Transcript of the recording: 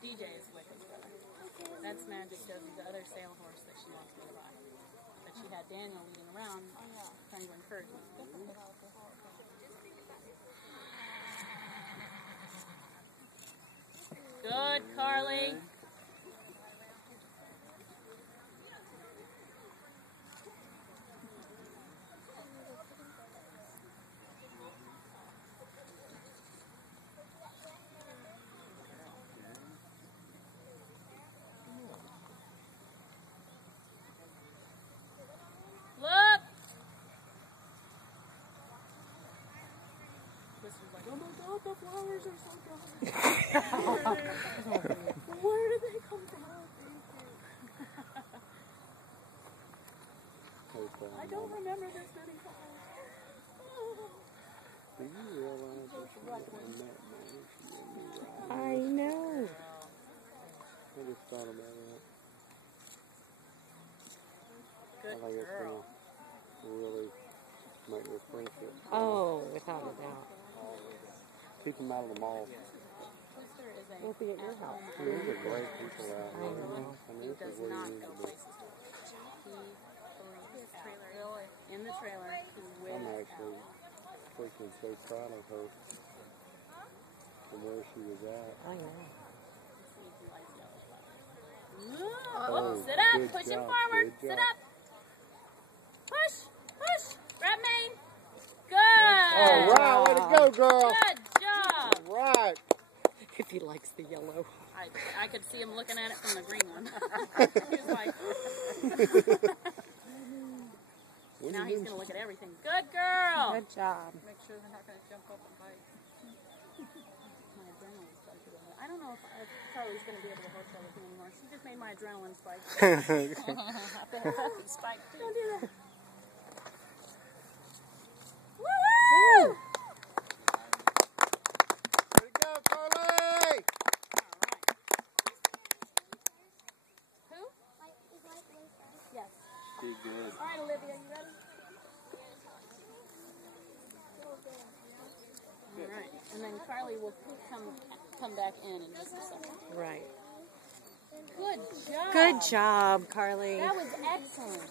DJ is Wicked's brother. That's Magic Josie, the other sale horse that she wants me to buy. But she had Daniel leading around, trying to encourage me. Good, Carly. Look! This was like, oh my God, the flowers are so good. Where did they come from? I don't remember this many flowers. Do you realize that she met me? I know. I just thought about it. Good I think it's girl. gonna really make their friendship. Oh, without a doubt. Keep them out of the mall. Twister is a We'll be at your house. I mean, these are great people out I here. know. I mean, He this does is what not he needs go to do. places to watch. He believes in the trailer. He I'm will actually freaking so proud of her from where she was at. I know. Oh, sit up. good Push him job, forward. good Sit job. up. Push. Push. Grab mane. Good. All right, way to go, girl. Good job. All right. If he likes the yellow. I could see him looking at it from the green one. He was like, now he's going to look at everything. Good girl. Good job. Make sure they're not going to jump up and bite. My adrenaline spiked a little bit. I don't know if Charlie's going to be able to hotel with me anymore. She just made my adrenaline spike. Spike. Don't do that. Woo! Way to go, Carly. Who? Yes. Be good. All right, Olivia, you ready? All right, and then Carly will come back in just a second. Right. Good job. Good job, Carly. That was excellent.